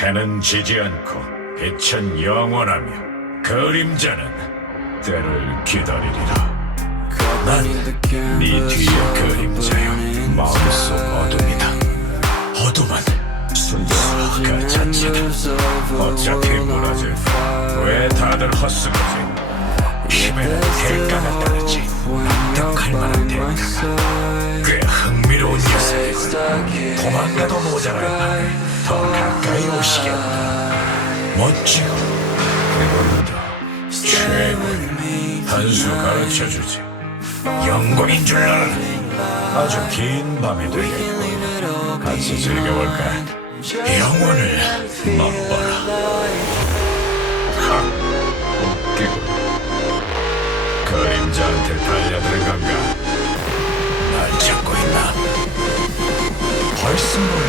해는 지지 않고 빛은 영원하며 그림자는 때를 기다리리라. 난네 뒤의 그림자여 마음속 어둠이다. 어둠은 순수 그 자체다. 어차피 무너질 왜 다들 헛수고지? 힘에는 대가가 따르지. 납득할 만한 대가가 꽤 도망가도 모자랄 더 가까이 오시겠다. 멋지고 그리고 최고의 한수 가르쳐주지. 영광인 줄 아는 아주 긴 밤이 되겠고 같이 즐겨볼까? 영혼을 맛봐라. 웃기고. 그림자한테 달려들어가 Simone.